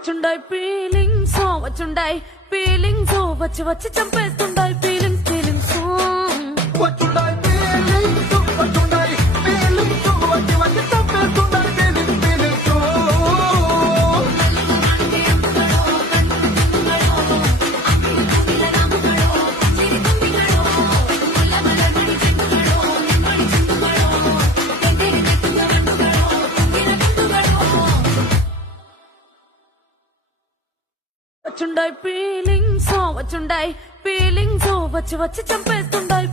వచ్చుండాయి feelings వచ్చి వచ్చి చంపేస్తుండాయి feelings వచ్చుండాయి feelings, వచ్చుండాయి feelings, వచ్చి వచ్చి చంపేస్తుండాయి feelings. వచ్చుండాయి ఫీలింగ్స్ వచ్చి వచ్చి చంపేస్తుండాయి